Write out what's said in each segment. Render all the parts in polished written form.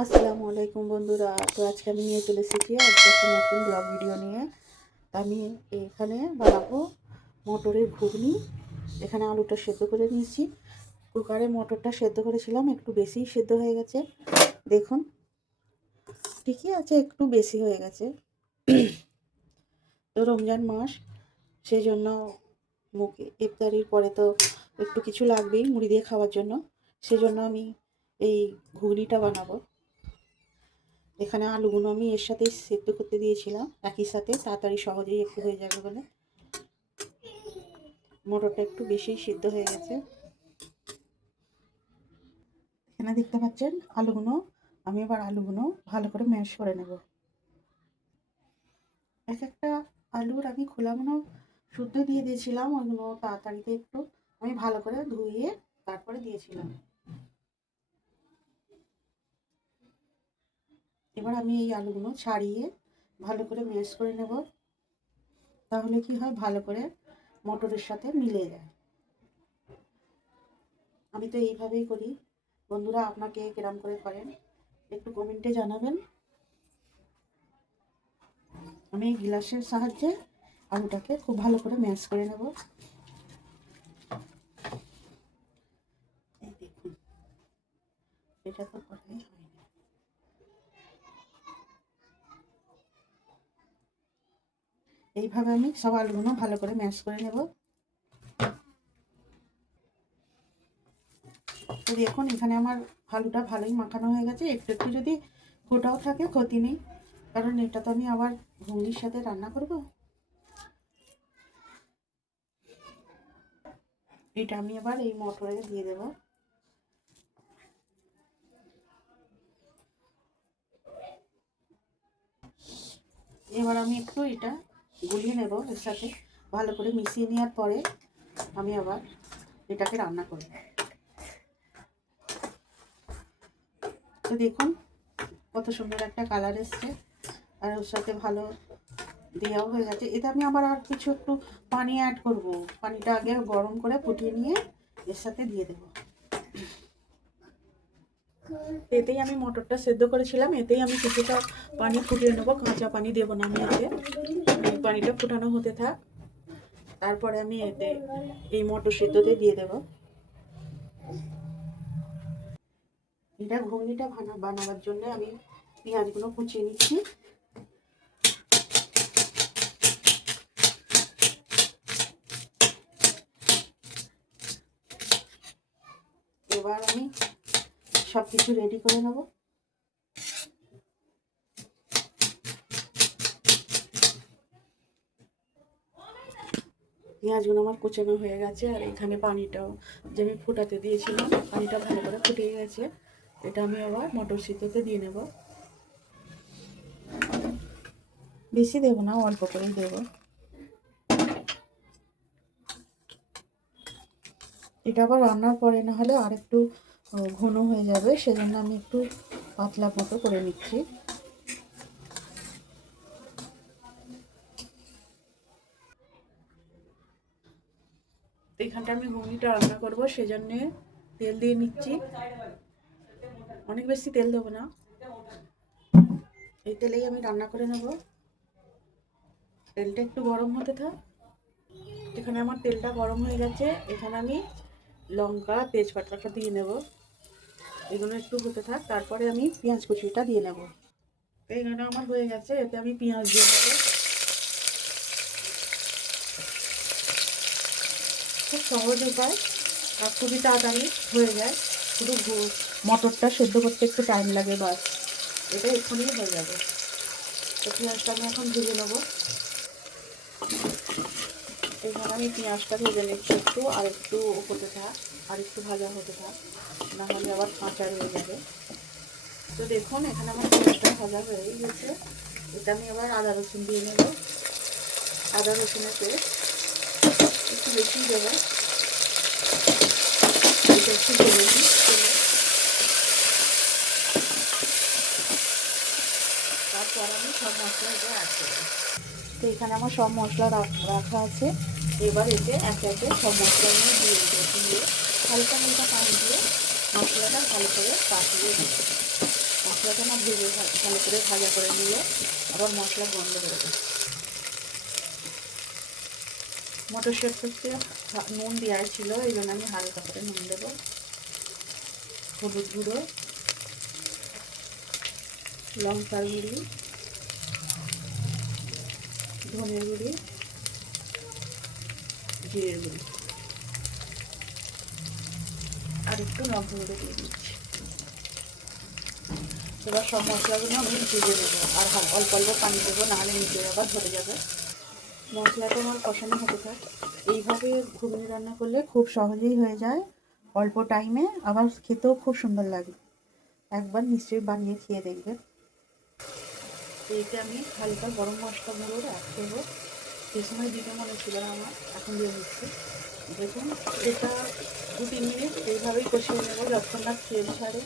আসসালামু আলাইকুম বন্ধুরা। তো আজকে আমি নিয়ে চলে এসেছি আজকে একটা নতুন ব্লগ ভিডিও নিয়ে। আমি এখানে বানাবো মটরের ঘুগনি। এখানে আলুটা সেদ্ধ করে নিয়েছি, কুকারে মটরটা সেদ্ধ করেছিলাম, একটু বেশিই সেদ্ধ হয়ে গেছে। দেখুন ঠিকই আছে, একটু বেশি হয়ে গেছে। তো রমজান মাস, সেই জন্য মুখে ইফতারির পরে তো একটু কিছু লাগবেই মুড়ি দিয়ে খাওয়ার জন্য। সেজন্য আমি এই ঘুগনিটা বানাবো। এখানে আলুগুলো আমি এর সাথে সেদ্ধ করতে দিয়েছিলাম একই সাথে, তাড়াতাড়ি সহজেই একটু হয়ে যাবে বলে। মটরটা একটু বেশি সিদ্ধ হয়ে গেছে। এখানে দেখতে পাচ্ছেন আলুগুলো। আমি এবার আলুগুলো ভালো করে ম্যাশ করে নেব। এক একটা আলুর আমি খোলাগুলো শুদ্ধ দিয়ে দিয়েছিলাম, ওইগুলো তাড়াতাড়িতে একটু আমি ভালো করে ধুয়ে তারপরে দিয়েছিলাম। এবার আমি এই আলুগুলো ছাড়িয়ে ভালো করে ম্যাশ করে নেব। তাহলে কি হয়, ভালো করে মটরের সাথে মিলে যায়। আমি তো এইভাবেই করি। বন্ধুরা, আপনাকে কেরাম করে করেন একটু কমেন্টে জানাবেন। আমি এই গ্লাসের সাহায্যে আলুটাকে খুব ভালো করে ম্যাশ করে নেব। এই দেখুন, এটা তো করাই হয়নি। এইভাবে আমি সব আলুগুলো ভালো করে ম্যাশ করে নেব। তো দেখুন, এখানে আমার আলুটা ভালোই মাখানো হয়ে গেছে। একটু একটু যদি গোটাও থাকে ক্ষতি নেই, কারণ এটা তো আমি আবার ঘুগনির সাথে রান্না করব। এটা আমি আবার এই মটরে দিয়ে দেব। এবার আমি একটু এটা গুলিয়ে নেব এর সাথে, ভালো করে মিশিয়ে নেওয়ার পরে আমি আবার এটাকে রান্না করব। তো দেখুন কত সুন্দর একটা কালার এসছে, আর ওর সাথে ভালো দেওয়াও হয়ে গেছে। এতে আমি আবার আর কিছু একটু পানি অ্যাড করব। পানিটা আগে গরম করে ফুটিয়ে নিয়ে এর সাথে দিয়ে দেব। এতেই আমি মটরটা সেদ্ধ করেছিলাম, এতেই আমি কিছুটা পানি ফুটিয়ে নেবো, কাঁচা পানি দেবো না আমি এতে। এই পানিটা ফুটানো হতে থাক, তারপরে আমি এতে এই মটর সেদ্ধতে দিয়ে দেব। এটা ঘুগনিটা বানাবার জন্য আমি পেঁয়াজগুলো কুচিয়ে নিচ্ছি। এবার আমি সব কিছু রেডি করে নেব। পেঁয়াজগুলো আমার কুচানো হয়ে গেছে, আর এখানে পানিটাও যে আমি ফুটাতে দিয়েছিলাম, পানিটা ভালো করে ফুটিয়ে গেছে। এটা আমি আবার মটর সিদ্ধতে দিয়ে নেব। বেশি দেবো না, অল্প করেই দেবো। এটা আবার রান্নার পরে না হলে আর একটু ঘন হয়ে যাবে, সেজন্য আমি একটু পাতলা মতো করে নিচ্ছি। এখানটা আমি ঘুগনিটা রান্না করবো, সেজন্যে তেল দিয়ে নিচ্ছি। অনেক বেশি তেল দেবো না, এই তেলেই আমি রান্না করে নেব। তেলটা একটু গরম হতে থাক। এখানে আমার তেলটা গরম হয়ে গেছে, এখানে আমি লঙ্কা তেজপাতাটা দিয়ে নেব। এগুলো একটু হতে থাক, তারপরে আমি পেঁয়াজ কুচিটা দিয়ে নেব। এখানে আমার হয়ে গেছে, এতে আমি পেঁয়াজ দিয়ে দেবো। খুব সহজ উপায় আর খুবই তাড়াতাড়ি হয়ে যায়। শুধু মটরটা সেদ্ধ করতে একটু টাইম লাগে, বাস এটা এক্ষুনি হয়ে যাবে। তো পেঁয়াজটা আমি এখন ভেজে নেবো। এখানে আমি পেঁয়াজটা ভেজে নিচ্ছি একটু, আর একটু হতে থাক, আর একটু ভাজা হতে থাক, না হলে আবার কাঁচা রয়ে যাবে। তো দেখুন এখানে আমার পেঁয়াজটা ভাজা হয়ে গেছে। এটা আমি আবার আদা রসুন দিয়ে নেব। আদা রসুনের পেস্ট একটু বেশি দেবো। এটা একটু ভেজে নিই। তারপর আমি সব মশলা এটা অ্যাড করবো। তো এখানে আমার সব মশলা রাখা আছে। এবার এতে একে একে সব মশলাগুলো দিয়ে হালকা হালকা পানি দিয়ে মশলাটা ভালো করে কষিয়ে নেব। মশলাটা মশলাটা না ভেজে ভালো করে ভাজা করে নিলে আবার মশলা বন্ধ করে দেবে। মটর সেদ্ধতে নুন দেওয়া ছিল, এই জন্য আমি হালকা করে নুন দেবো, হলুদ গুঁড়ো, লঙ্কার গুঁড়ি, ধনের গুঁড়ি, জিরের গুঁড়ি আর একটু লঙ্কা গুঁড়ো দিয়ে দিচ্ছি। এবার সব মশলাগুলো আমি ভেজে দেবো, আর অল্প অল্প পানি দেবো, নাহলে নিচে আবার ধরে যাবে। মশলাটা আমার কষানো হতে থাক। এইভাবে ঘুগনি রান্না করলে খুব সহজেই হয়ে যায়, অল্প টাইমে, আবার খেতেও খুব সুন্দর লাগে। একবার নিশ্চয়ই বানিয়ে খেয়ে দেখবেন। এইটা আমি হালকা গরম মশলা গুঁড়ো দেবো, সেই সময় দিতে মনে ছিল না আমার, এখন দিয়ে দিচ্ছি। দেখুন, এটা 2-3 মিনিট এইভাবেই কষিয়ে নেবো যতক্ষণ না তেল ছাড়ে।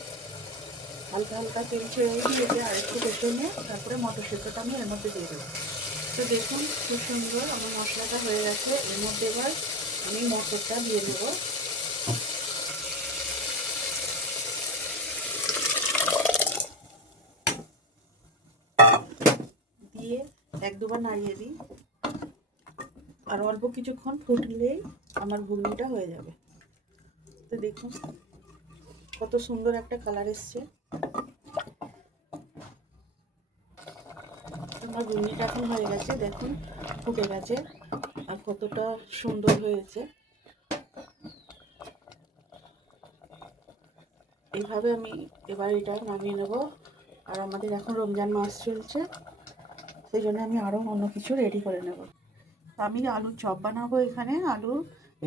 হালকা হালকা তেল ছেড়ে দিয়েছে, আর একটু কষিয়ে নিয়ে তারপরে মটর সেদ্ধটা আমি এর মধ্যে দিয়ে দেবো। তো দেখুন খুব সুন্দর আমার মশলাটা হয়ে গেছে। এর মধ্যে এবার আমি মটরটা দিয়ে নেব। দিয়ে 1-2 বার নাড়িয়ে দিই, আর অল্প কিছুক্ষণ ফুটলেই আমার ঘুগনিটা হয়ে যাবে। তো দেখুন কত সুন্দর একটা কালার এসছে। আমার ঘুগনিটা এখন হয়ে গেছে, দেখুন ফুটে গেছে আর কতটা সুন্দর হয়েছে। এইভাবে আমি এবার এটা নামিয়ে নেব। আর আমাদের এখন রমজান মাস চলছে, সেই জন্য আমি আরও অন্য কিছু রেডি করে নেব। আমি আলুর চপ বানাবো।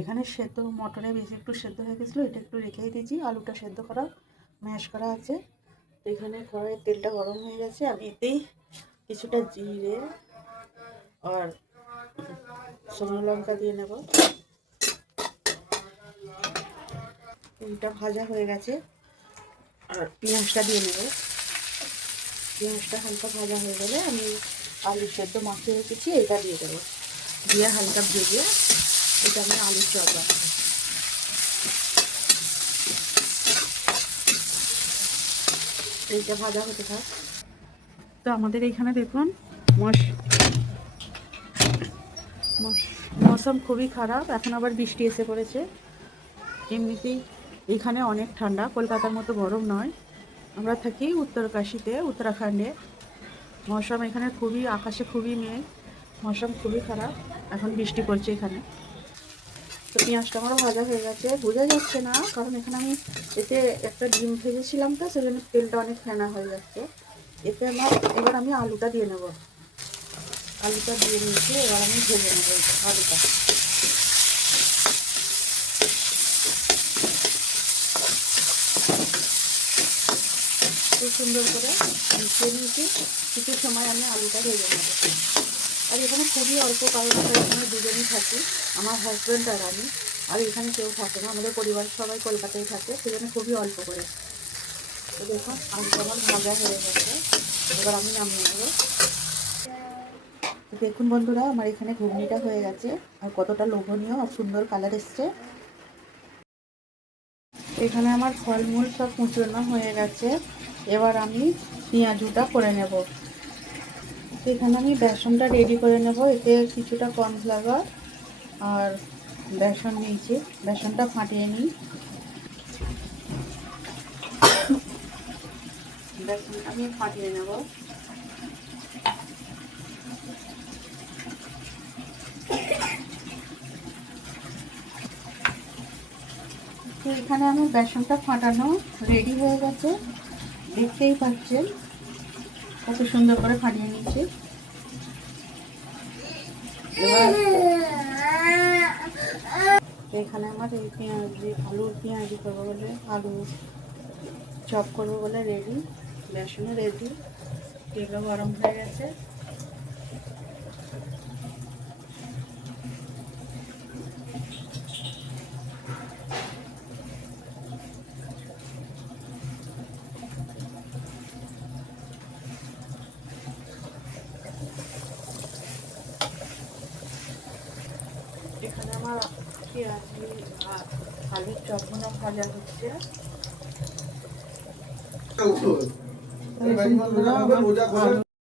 এখানে সেদ্ধ মটরে বেশি একটু সেদ্ধ হয়ে গেছিলো, এটা একটু রেখেই দিয়েছি। আলুটা সেদ্ধ করা ম্যাশ করা আছে। এখানে কড়াইয়ের তেলটা গরম হয়ে গেছে, আমি এতেই কিছুটা জিরে আর শুকনো লঙ্কা দিয়ে নেব। তেলটা ভাজা হয়ে গেছে, আর পেঁয়াজটা দিয়ে নেব। পেঁয়াজটা হালকা ভাজা হয়ে গেলে আমি আলু সেদ্ধ মাখিয়ে রেখেছি এটা দিয়ে দেবো। দিয়ে হালকা ভেজে এটা আমি আলুর চপ বানাবো। এইটা ভাজা হতে থাক। তো আমাদের এইখানে দেখুন মৌসুম খুবই খারাপ, এখন আবার বৃষ্টি এসে পড়েছে। এমনিতেই এখানে অনেক ঠান্ডা, কলকাতার মতো গরম নয়। আমরা থাকি উত্তরকাশীতে, উত্তরাখণ্ডে। মৌসুম এখানে আকাশে খুবই মেঘ, মৌসুম খুবই খারাপ, এখন বৃষ্টি পড়ছে এখানে। তো পেঁয়াজটা আমারও ভাজা হয়ে গেছে, বোঝা যাচ্ছে না কারণ এখানে আমি এতে একটা ডিম ভেজেছিলাম, তো সেজন্য তেলটা অনেক ফেনা হয়ে যাচ্ছে। এবার আমি আলুটা দিয়ে নেব। আলুটা দিয়ে নিয়েছি, এবার আমি ভেজে নেবো আলুটা। খুব সুন্দর করে মিশিয়ে নিয়েছি, কিছু সময় আমি আলুটা ভেজে নেব। আর এখানে খুবই অল্প, কারণ এখানে দুজনই থাকি, আমার হাজব্যান্ড আর আমি। আর এখানে কেউ থাকে না, আমাদের পরিবারের সবাই কলকাতায় থাকে, সেজন্য খুবই অল্প করে। তো দেখুন আলুটা আমার ভাজা হয়ে গেছে, এবার আমি নামিয়ে নেব। দেখুন বন্ধুরা, আমার এখানে ঘুগনিটা হয়ে গেছে, আর কতটা লোভনীয় আর সুন্দর কালার এসছে। এখানে আমার ফলমূল সব কুচোনো হয়ে গেছে, এবার আমি পেঁয়াজুটা করে নেব। এখানে আমি বেসনটা রেডি করে নেব। এতে কিছুটা কর্নফ্লাওয়ার আর বেসন নিয়েছি, বেসনটা ফাটিয়ে নিই। বেসনটা আমি ফাটিয়ে নেব। তো এখানে আমার বেসনটা ফাটানো রেডি হয়ে গেছে, দেখতেই পাচ্ছেন কত সুন্দর করে ফাটিয়ে নিচ্ছি। এবার এখানে আমার এই আলুর পেঁয়াজি করবো বলে, আলু চপ করবো বলে রেডি, বেসনও রেডি, তেলও গরম হয়ে গেছে। এখানে আমার পেঁয়াজি আর আলুর চপগুলো ভাজা হচ্ছে। বন্ধুরা আমার